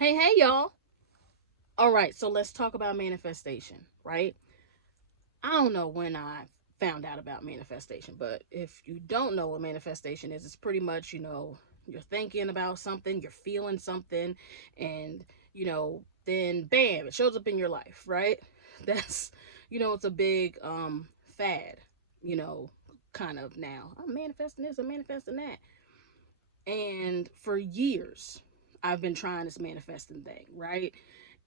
Hey, y'all. All right, so let's talk about manifestation, right? I don't know when I found out about manifestation, but if you don't know what manifestation is, it's pretty much, you're thinking about something, you're feeling something, and, then bam, it shows up in your life, right? That's, it's a big fad, you know, kind of now. I'm manifesting this, I'm manifesting that. And for years, I've been trying this manifesting thing, right?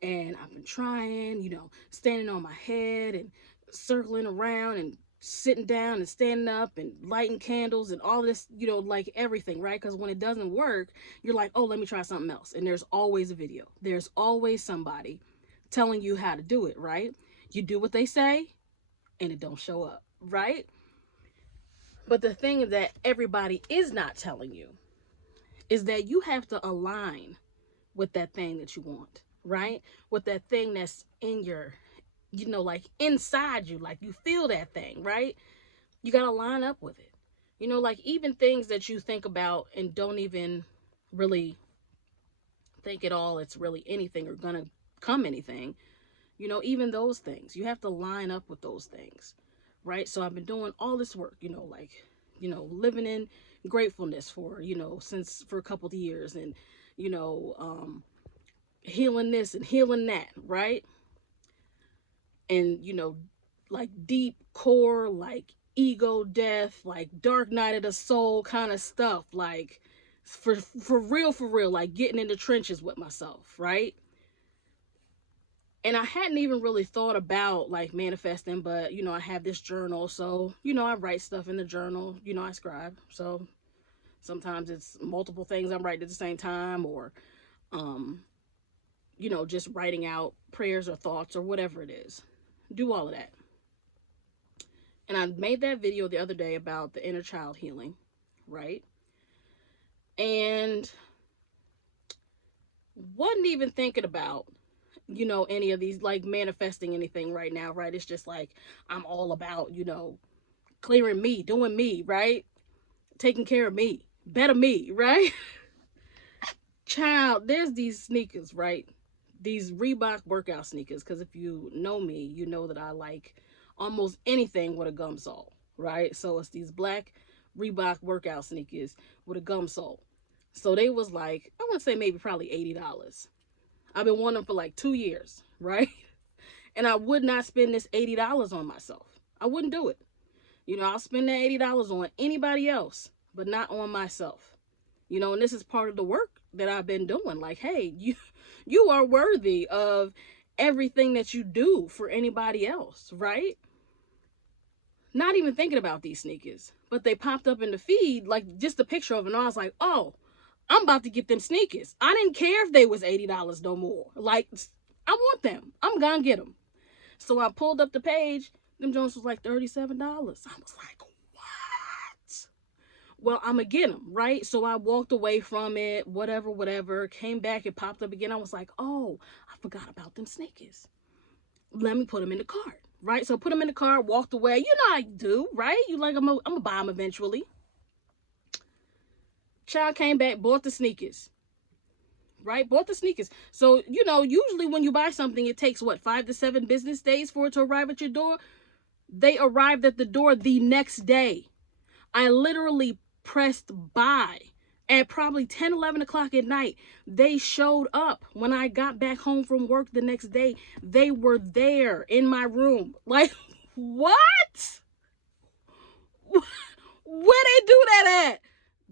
And I've been trying, standing on my head and circling around and sitting down and standing up and lighting candles and all this, like everything, right? Because when it doesn't work, you're like, oh, let me try something else. And there's always a video, there's always somebody telling you how to do it, right? You do what they say and it don't show up, right? But the thing that everybody is not telling you is that you have to align with that thing that you want, right? With that thing that's in your, like inside you, like you feel that thing, right? You got to line up with it. Like even things that you think about and don't even really think at all it's really anything or gonna come anything, even those things, you have to line up with those things, right? So I've been doing all this work, like, living in gratefulness for, since for a couple of years and, you know, um, healing this and healing that, right? And like deep core, like ego death, like dark night of the soul kind of stuff, like for real, like getting in the trenches with myself, right? And I hadn't even really thought about like manifesting, but I have this journal, so I write stuff in the journal, I scribe, so sometimes it's multiple things I'm writing at the same time, or um just writing out prayers or thoughts or whatever it is. Do all of that. And I made that video the other day about the inner child healing, right? And wasn't even thinking about, any of these, like manifesting anything right now, right? It's just like I'm all about, clearing me, doing me, right? Taking care of me, better me, right? Child, there's these sneakers, right? These Reebok workout sneakers. Because if you know me, you know that I like almost anything with a gum sole, right? So it's these black Reebok workout sneakers with a gum sole. So they was like, I want to say maybe probably $80. I've been wanting them for like 2 years, right? And I would not spend this $80 on myself. I wouldn't do it. I'll spend that $80 on anybody else, but not on myself. And this is part of the work that I've been doing. Like, hey, you are worthy of everything that you do for anybody else, right? Not even thinking about these sneakers, but they popped up in the feed, like just a picture of it, and I was like, oh, I'm about to get them sneakers. I didn't care if they was $80 no more. Like, I want them. I'm gonna get them. So I pulled up the page. Them Jones was like $37. I was like, what? Well, I'm gonna get them, right? So I walked away from it, whatever. Came back, it popped up again. I was like, oh, I forgot about them sneakers. Let me put them in the cart, right? So put them in the cart, walked away. You know how you do, right? You like, I'm gonna buy them eventually. Child came back, bought the sneakers, right? Bought the sneakers. So, usually when you buy something, it takes what, 5 to 7 business days for it to arrive at your door? They arrived at the door the next day. I literally pressed buy at probably 10, 11 o'clock at night. They showed up when I got back home from work the next day. They were there in my room. Like, what? Where they do that at?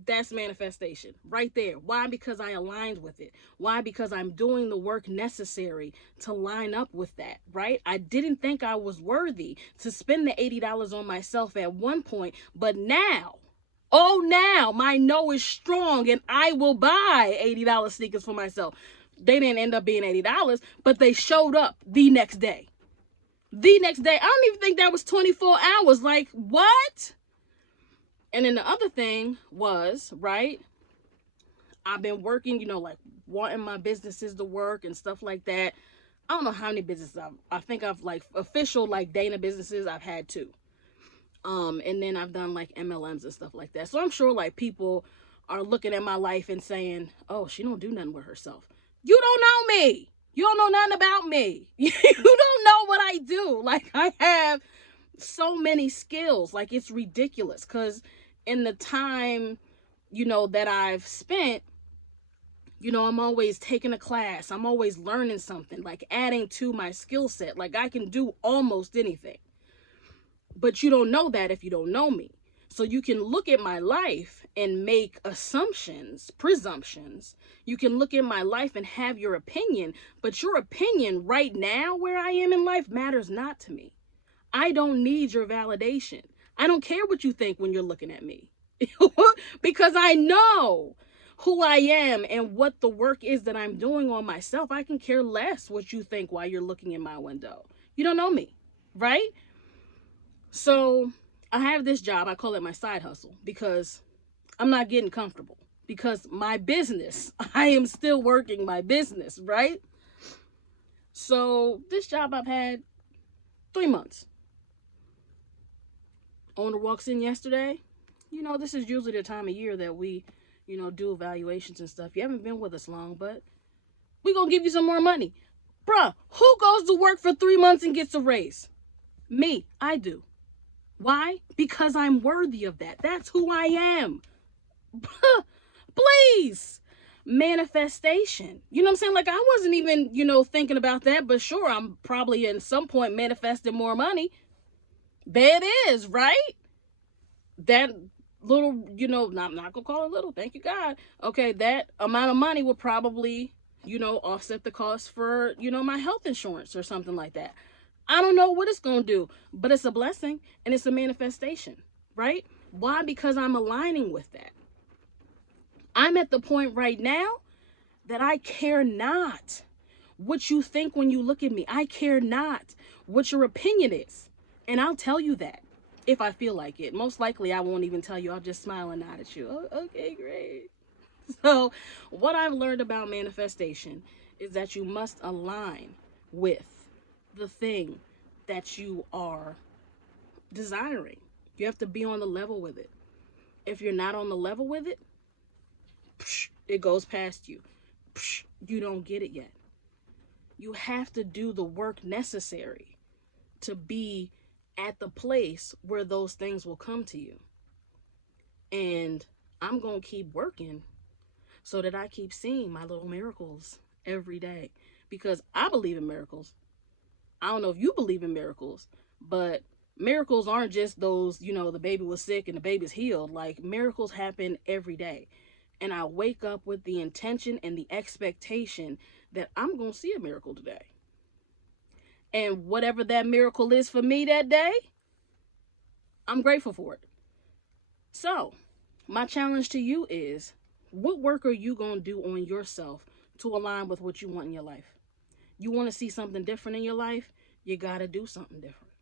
That's manifestation right there. Why? Because I aligned with it. Why? Because I'm doing the work necessary to line up with that, right? I didn't think I was worthy to spend the $80 on myself at one point, but now, oh, now my no is strong and I will buy $80 sneakers for myself. They didn't end up being $80, but they showed up the next day. The next day. I don't even think that was 24 hours. Like, what? And then the other thing was, right, I've been working, like wanting my businesses to work and stuff like that. I don't know how many businesses I think I've like official like Dana businesses. I've had two. And then I've done like MLMs and stuff like that. So I'm sure like people are looking at my life and saying, oh, she don't do nothing with herself. You don't know me. You don't know nothing about me. You don't know what I do. Like, I have so many skills. Like, it's ridiculous. Because in the time, that I've spent, I'm always taking a class. I'm always learning something, like adding to my skill set. Like, I can do almost anything. But you don't know that if you don't know me. So you can look at my life and make assumptions, presumptions. You can look at my life and have your opinion, but your opinion right now, where I am in life, matters not to me. I don't need your validation. I don't care what you think when you're looking at me. Because I know who I am and what the work is that I'm doing on myself. I can care less what you think while you're looking in my window. You don't know me, right? So I have this job. I call it my side hustle because I'm not getting comfortable. Because my business, I am still working my business, right? So this job I've had 3 months. Owner walks in yesterday. This is usually the time of year that we, do evaluations and stuff. You haven't been with us long, but we gonna give you some more money. Bruh, who goes to work for 3 months and gets a raise? Me. I do. Why? Because I'm worthy of that. That's who I am. Please. Manifestation. You know what I'm saying? Like, I wasn't even, thinking about that, but sure, I'm probably at some point manifesting more money. There it is, right? That little, not gonna call it little, thank you God. Okay, that amount of money will probably, offset the cost for, my health insurance or something like that. I don't know what it's gonna do, but it's a blessing and it's a manifestation, right? Why? Because I'm aligning with that. I'm at the point right now that I care not what you think when you look at me. I care not what your opinion is. And I'll tell you that if I feel like it. Most likely I won't even tell you. I'll just smile and nod at you. Oh, okay, great. So what I've learned about manifestation is that you must align with the thing that you are desiring. You have to be on the level with it. If you're not on the level with it, it goes past you. You don't get it yet. You have to do the work necessary to be at the place where those things will come to you. And I'm going to keep working so that I keep seeing my little miracles every day, because I believe in miracles. I don't know if you believe in miracles, but miracles aren't just those, the baby was sick and the baby's healed. Like, miracles happen every day. And I wake up with the intention and the expectation that I'm going to see a miracle today. And whatever that miracle is for me that day, I'm grateful for it. So, my challenge to you is, what work are you going to do on yourself to align with what you want in your life? You want to see something different in your life? You got to do something different.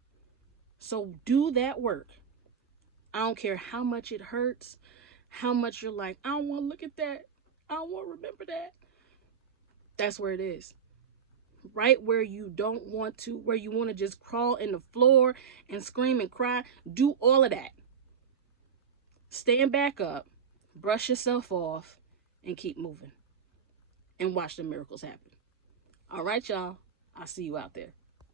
So, do that work. I don't care how much it hurts, how much you're like, I don't want to look at that. I don't want to remember that. That's where it is. Right where you don't want to, where you want to just crawl in the floor and scream and cry. Do all of that. Stand back up, brush yourself off, and keep moving. And watch the miracles happen. All right, y'all. I'll see you out there.